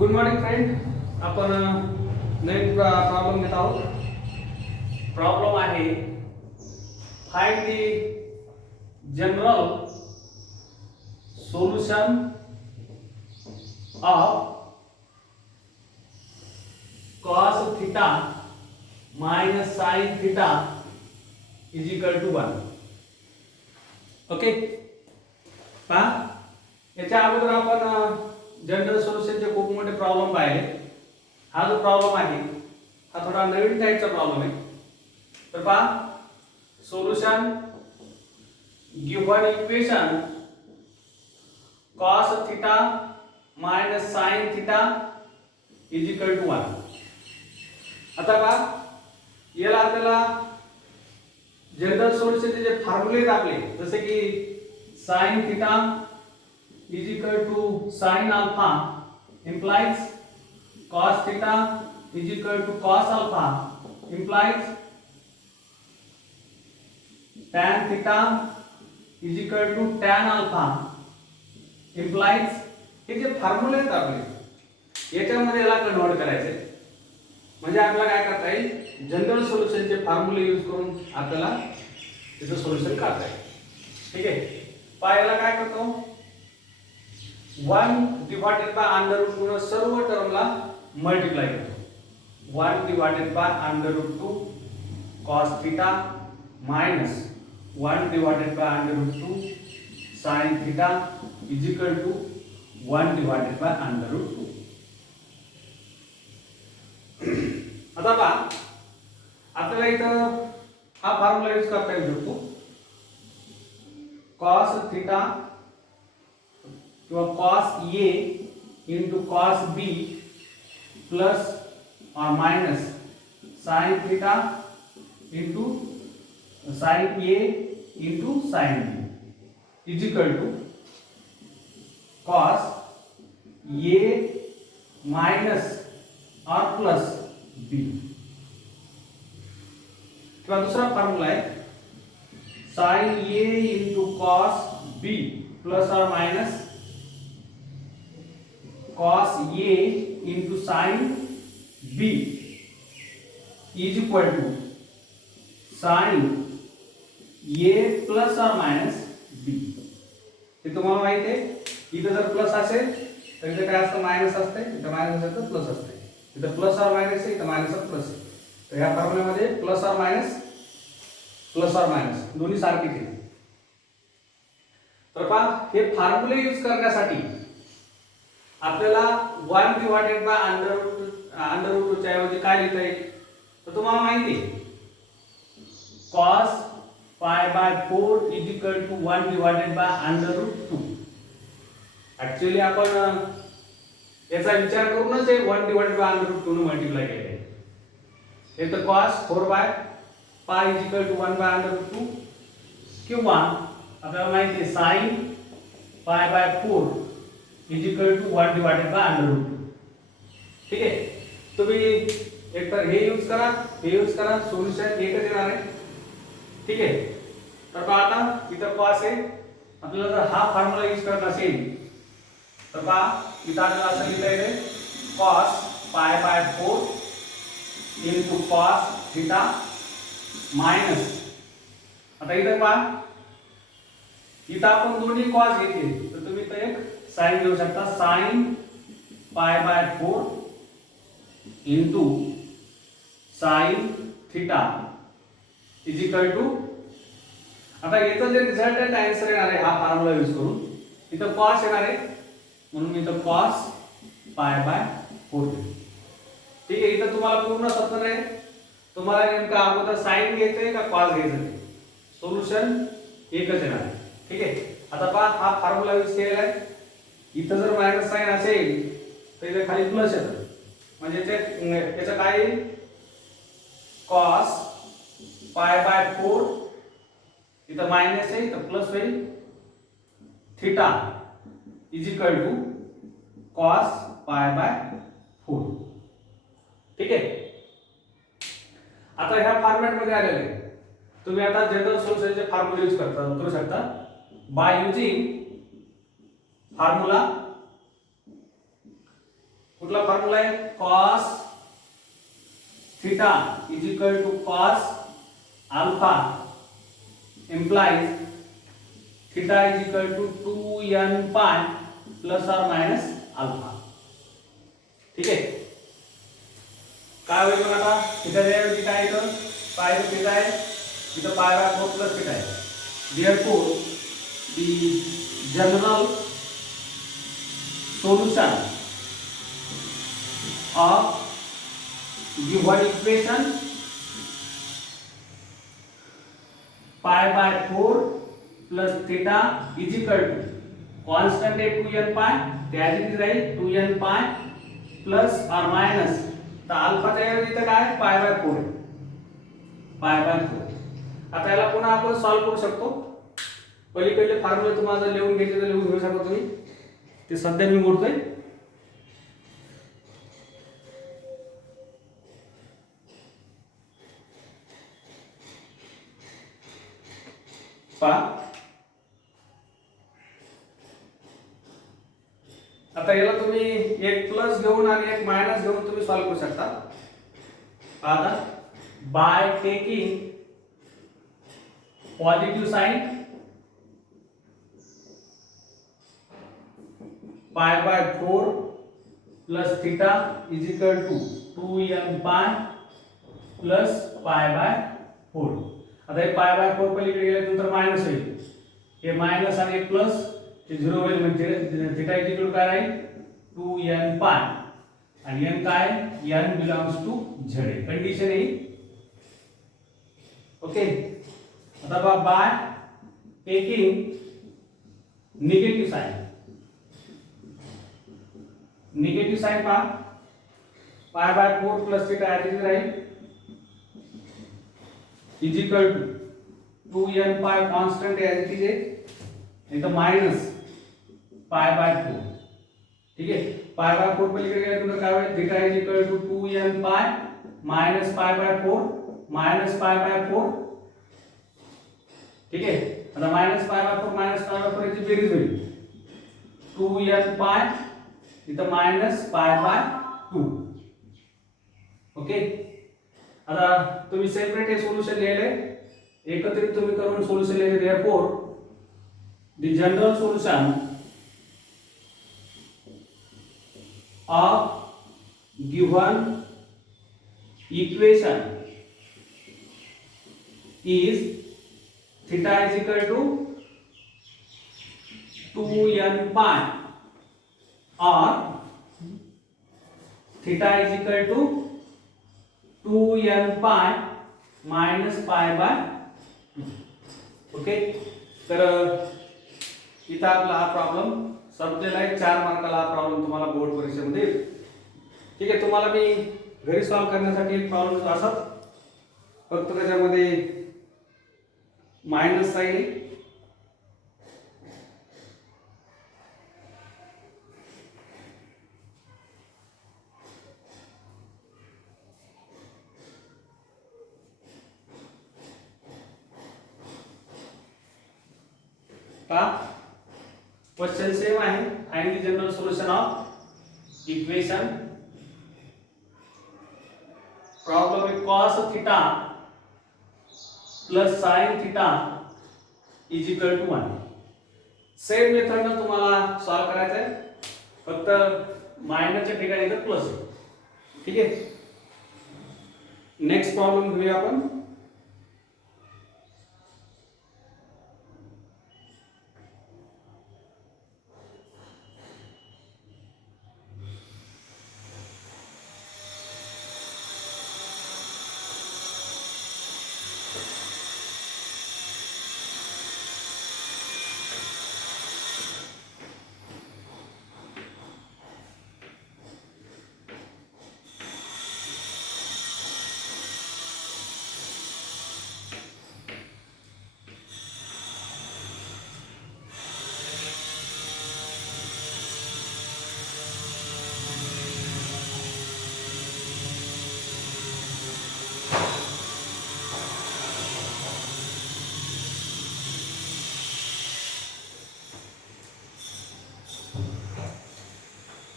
Good morning friend. आपण नवीन problem घेत आहोत. प्रॉब्लेम आहे find the general solution of cos theta minus sin theta is equal to 1. Okay, पहा याच्या अगोदर आपण जनरल सोल्युशनचे खूप मोठे प्रॉब्लेम पाहिले. हा जो प्रॉब्लेम आहे हा थोडा नवीन टाइपचा प्रॉब्लेम आहे. तर पहा, solution given equation cos theta minus sin theta is equal to 1. आता पहा, याला आपल्याला जनरल सोल्युशनचे जे फॉर्म्युले आहेत आपले, जसे की sin theta is equal to sin alpha implies cos theta is equal to cos alpha implies tan theta is equal to tan alpha implies हे जे फॉर्म्युले आहेत आपले याच्यामध्ये याला कन्वर्ट करायचे, म्हणजे आपल्याला काय करता येईल, जनरल सोल्युशनचे फॉर्म्युले यूज करून आपल्याला त्याचं सोल्युशन काढता येईल. ठीक आहे, पाहायला काय करतो, 1 डिवाइडेड बाय अंडर रूट 2 सर्व टर्मला मल्टिप्लाय करतो. 1 divided by under root 2 cos theta minus 1 divided by under root 2 sin theta is equal to 1 divided by under root 2. आता पहा, आपल्याला इथं हा फॉर्म्युला यूज करता येऊ शकतो. cos थीटा किंवा cos A into cos B plus or minus sin theta into sin A into sin B is equal to cos A minus और प्लस B. किंवा दूसरा फॉर्मूला है sin A into cos B plus or minus cos A into sin B is equal to sin A plus or minus B. हे तुम्हाला माहित आहे, इथे जर प्लस असेल तर इथे काय असतं, मायनस असते. इथे मायनस असेल तर प्लस असते. इथे प्लस और मायनस आहे, इथे मायनस और प्लस आहे. तर ह्या फॉर्म्युल्यामध्ये प्लस और मायनस दोन्ही सारखेच आहेत. तर पहा, हे फॉर्म्युले यूज करण्यासाठी आपल्याला 1 डिवाइडेड बाय अंडर रूट 2 च्या ऐवजी काय लिहिता येईल, तर तुम्हाला माहिती आहे cos pi by 4 is equal to 1 divided by under root 2. Actually आपण याचा विचार करूनच हे 1 डिवाइडेड बाय अंडर रूट 2 ने मल्टिप्लाय केले आहे. हे तर cos 4 by pi is equal to 1 by under root 2 किंवा आपल्याला माहिती आहे sin pi by 4 is equal to 1 divided by under root 2. ठीक आहे, तुम्ही एक तर हे यूज करा, सोल्युशन एकच येणार आहे. ठीक आहे, तर पहा आता इथं cos आहे, आपल्याला जर हा फॉर्म्युला यूज करायचा असेल तर पहा इथं आपल्याला असं लिहिता येईल cos pi by 4 into cos theta minus, आता इथं पहा इथं आपण दोन्ही cos घेतले तर तुम्ही इथं एक sin घेऊ शकता, sin pi by 4 into sin theta is equal to, आता याचा जे रिझल्टंट आन्सर येणार आहे हा फॉर्म्युला यूज करून, इथं cos येणार आहे म्हणून इथं cos पाय बाय 4. ठीक आहे, इथं तुम्हाला पूर्ण स्वतंत्र आहे, तुम्हाला नेमका अगोदर sin घ्यायचंय का cos घ्यायचंय, सोल्युशन एकच येणार आहे. ठीक आहे, आता पहा हा फॉर्म्युला यूज केलेला आहे. इथं जर मायनस साइन असेल तर इथे खाली प्लस येतं, म्हणजे याचं काय येईल, cos पाय बाय 4 इथं मायनस आहे, इथं प्लस होईल, theta is equal to cos pi by 4. ठीक आहे, आता ह्या फॉर्मॅट मध्ये आलेले आहे. तुम्ही आता जनरल सोल्युशनचे फॉर्म्युले यूज करू शकता बाय युजिंग फॉर्म्युला कुठला फॉर्म्युला आहे cos theta is equal to cos alpha implies theta is equal to 2n pi plus or minus alpha. ठीक आहे. काय होईल मग आता थीटाच्या ऐवजी काय येतं पाय थीटा आहे इथं पाय बाय 4 प्लस थीटा आहे. Therefore the general solution of given equation pi by 4 plus theta is equal to constant है 2n pi as it is right 2n pi plus or minus तर अल्फा च्या ऐवजी इथं काय pi by 4 pi by 4. आता याला पुन्हा आपण सॉल्व करू शकतो. पलीकडले फॉर्म्युला तुम्हाला जर लिहून घ्यायचे तर लिहून घेऊ शकता तुम्ही. ते सध्या मी मोडतोय. पहा आता याला तुम्ही एक प्लस घेऊन आणि एक मायनस घेऊन तुम्ही सॉल्व करू शकता. आता by taking positive sign pi by 4 plus theta is equal to 2n pi plus पाय बाय 4. आता हे पाय बाय 4 पलीकडे गेल्यानंतर मायनस होईल. हे मायनस आणि एक प्लस हे 0 होईल म्हणजे थीटा इज इक्वल टू काय राहील 2n पाय आणि n काय n belongs to z condition आहे. ओके. आता बाय टेकिंग निगेटिव्ह साइन पहा pi by 4 plus theta as it राहील is equal to 2n pi constant as it is इथं मायनस पाय बाय 4. ठीक आहे. पाय बाय 4 पलीकडे गेल्यानंतर काय होईल theta is equal to 2n pi minus pi by 4 minus pi by 4. ठीक आहे. आता minus pi by 4 minus pi by 4 याची बेरीज होईल 2n पाय इथं मायनस पाय बाय 2. ओके. आता तुम्ही सेपरेट हे सोल्यूशन लिहिले एकत्रित तुम्ही करून सोल्यूशन लिहिले. therefore the general solution of given equation is theta is equal to 2n pi or theta is equal to 2n pi minus pi by 2. Okay. तर इथं आपला हा प्रॉब्लेम समजेल आहे. 4 मार्काला हा प्रॉब्लेम तुम्हाला बोर्ड परीक्षेमध्ये. ठीक आहे. तुम्हाला मी घरी सॉल्व करण्यासाठी एक प्रॉब्लेम असा फक्त त्याच्यामध्ये मायनस साइन आहे का क्वेश्चन सेम आहे. Find the general solution of equation problem है cos theta plus sin theta is equal to 1. Same method ने तुम्हाला सॉल्व करायचं आहे फक्त मायनसच्या ठिकाणी इथं प्लस आहे. ठीक आहे. नेक्स्ट प्रॉब्लेम घेऊया आपण.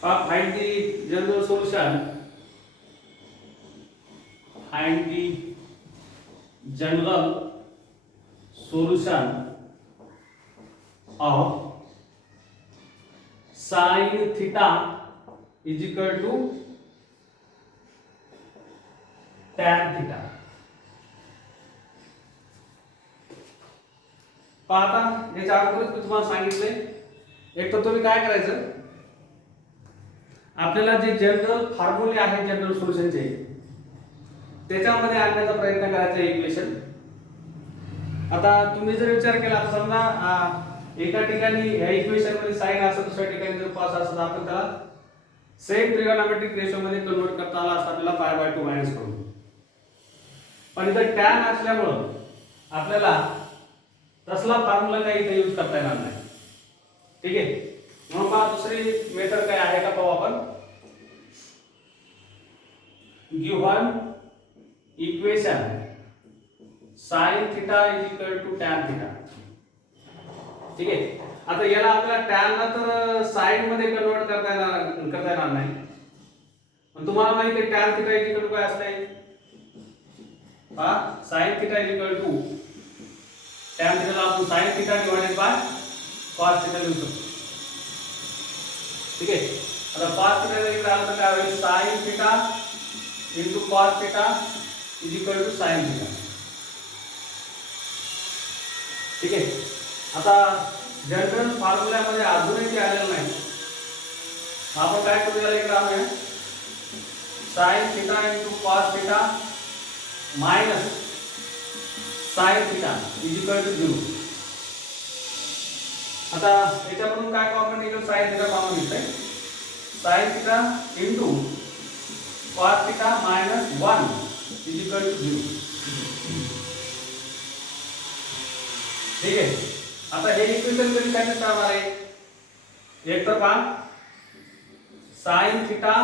Find the general solution. Find the general solution of sin theta is equal to tan theta. पाहता याच्या अगोदरच मी तुम्हाला सांगितले, एक तर तुम्ही काय करायचं, आपल्याला जे जनरल फॉर्म्युले आहे जनरल सोल्युशनचे त्याच्यामध्ये आणण्याचा प्रयत्न करायचा इक्वेशन. आता तुम्ही जर विचार केला तर समजा एका ठिकाणी या इक्वेशन मध्ये साइन असं, दुसऱ्या ठिकाणी जर कॉस असं, तर आपण त्याला सेम ट्रिगोनोमेट्रिक रेशो मध्ये कन्वर्ट करता आला असता आपल्याला π/2 मायनस करून. पण इथं टॅन असल्यामुळं आपल्याला तसला फॉर्म्युला काही इथे यूज करता येणार नाही. ठीक आहे, म्हणून पहा दुसरी मेथड काय आहे का पाहू आपण. Given equation sin theta is equal to tan theta. ठीक आहे, आता याला आपल्याला tan ला तर sin मध्ये कन्वर्ट करता येणार नाही. पण तुम्हाला माहिती आहे tan theta is equal to काय असते, पहा sin theta is equal to tan theta ला आपण sin theta divided by cos theta लिहू शकतो. ठीक आहे, आता cos थीटा जर इकडे आला तर काय होईल, sin theta into cos theta is equal to sin theta. ठीक आहे, आता जनरल फॉर्म्युल्यामध्ये अजूनही आलेलं नाही. आपण काय करू, याला इकडे आणूया, sin theta into cos theta minus sin theta is equal to 0. आता याच्यामधून काय कॉमन निघेल, sin थीटा कॉमन निघतंय, sin theta into cos theta minus 1 is equal to 0. ठीक आहे, आता हे इक्वेशन कधी सॅटिस्फाय होणार आहे, एक तर पहा sin theta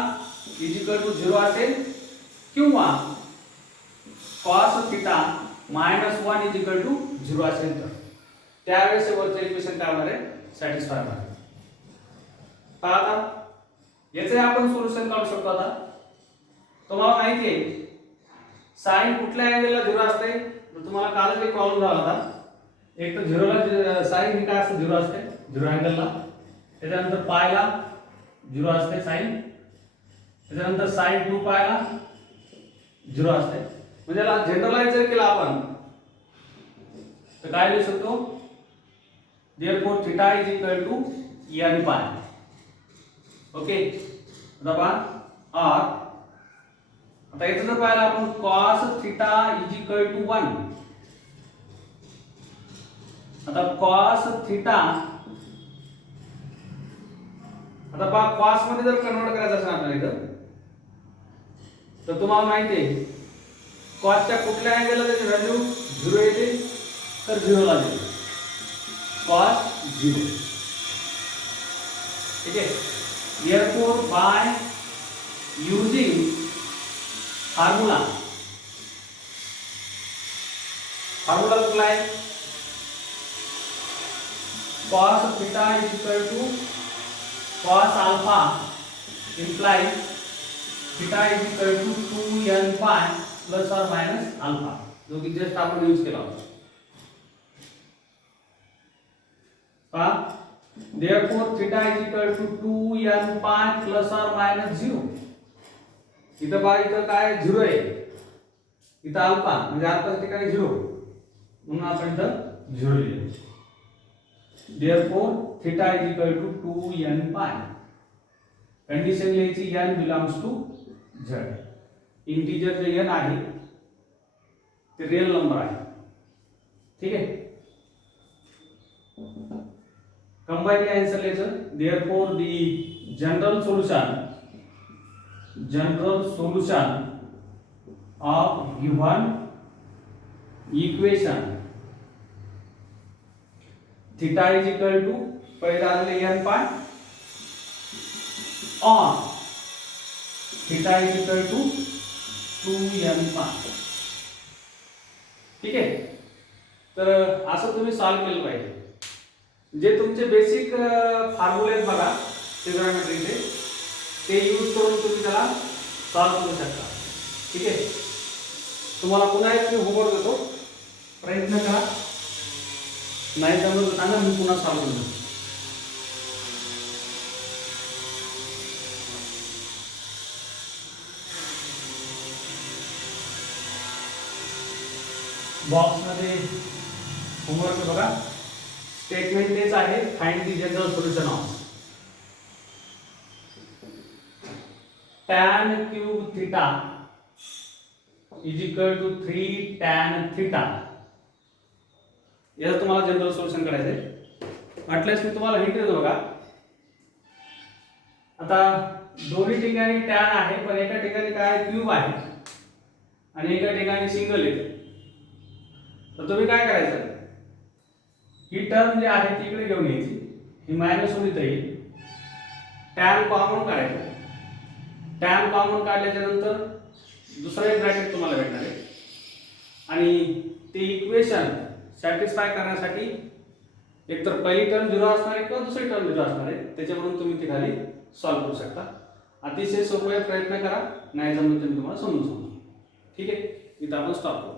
is equal to 0 असेल किंवा cos theta minus 1 is equal to 0 असेल, तर त्यावेळेस वरचं इक्वेशन काय होणार आहे, सॅटिस्फाय होणार आहे. पहा आता याचे आपण सोल्युशन काढू शकतो. आता तुम्हाला माहिती आहे sin कुठल्या अँगलला 0 असते, तुम्हाला कालच एक प्रॉब्लेम झाला होता. एक तर 0 ला sin ही काय असते, 0 असते 0 अँगलला, त्याच्यानंतर पाय ला 0 असते sin, त्याच्यानंतर sin 2 पाय ला 0 असते. म्हणजे याला जनरलाइज जर केला आपण तर काय लिहू शकतो, therefore theta is equal to n pi. Okay, आता पहा और आता इथं जर पाहिलं आपण cos theta is equal to 1. आता cos थीटा, आता पहा cos मध्ये जर कन्वर्ट करायचं असेल आपल्याला इथं, तर तुम्हाला माहिती आहे cos च्या कुठल्या अँगलला त्याची व्हॅल्यू 0 येते, तर 0 ला येते, cos 0. ठीक आहे, therefore by using फॉर्म्युला कुठला आहे, cos theta is equal to cos alpha implies theta is equal to 2n pi plus or minus alpha, जो कि जस्ट आपण यूज केला होता. पहा therefore theta is equal to 2n pi plus or minus 0. इथं पहा इथं काय 0 आहे, इथं अल्फा म्हणजे अल्फाच्या ठिकाणी 0, म्हणून आपण इथं 0 लिहिलं. therefore theta is equal to 2n pi. Condition लिहायची n belongs to z. Integer जे n आहे ते रियल नंबर आहे. ठीक आहे, कंबाईन आन्सर लिहायचं. therefore the general solution of given equation theta is equal to पहिला आलेले n पाय और theta is equal to 2n पाय. ठीक आहे, तर असं तुम्ही सॉल्व केलं पाहिजे. जे तुमचे बेसिक फॉर्म्युले बघा ट्रिगोनोमेट्रीचे ते यूज करून तुम्ही त्याला सॉल्व्ह करू शकता. ठीक आहे. तुम्हाला पुन्हा एक मी होमवर्क देतो, प्रयत्न करा. नाही जमलं तर सांगा, मी पुन्हा सॉल्व्ह करून देतो. बॉक्समध्ये होमवर्क बघा. स्टेटमेंट तेच आहे, find the general solution of tan cube theta is equal to 3 tan theta. याचं तुम्हाला जनरल सोल्युशन करायचं आहे. वाटल्यास मी तुम्हाला हिंट देतो बघा. आता दोन्ही ठिकाणी tan आहे, पण एका ठिकाणी काय क्यूब आहे आणि एका ठिकाणी सिंगल आहे. तर तुम्ही काय करायचं, ही टर्म जी आहे ती इकडे घेऊन यायची, ही मायनस होईल येईल. tan कॉमन काढायचं. tan कॉमन काढल्याच्या नंतर दुसरा एक ब्रॅकेट तुम्हाला भेटणार आहे आणि ते इक्वेशन सॅटिस्फाय करण्यासाठी एकतर पहिली टर्म 0 असणार आहे किंवा दुसरी टर्म 0 असणार आहे. त्याच्यावरून तुम्ही ती खाली सॉल्व्ह करू शकता. अतिशय सोपे प्रयत्न करा. नाही जमलं तर मी तुम्हाला समजून सांगतो. ठीक आहे. इथं आपण स्टॉप करू.